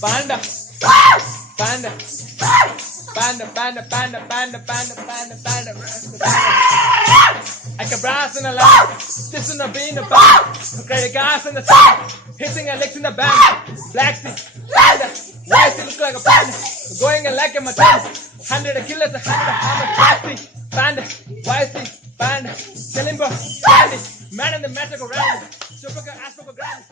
Panda. Panda. Panda, panda, panda, panda, panda, panda, panda, like a brass in a lamp, this in a bean, a band, credit cards in the sun, hitting a licks in the band, black sea, panda, white sea look like a panda, going and like a matanda, 100 killers, 100 hammers, black sea, panda, white sea, panda, Kalimba, candy, man in the magical round, super ass for granny.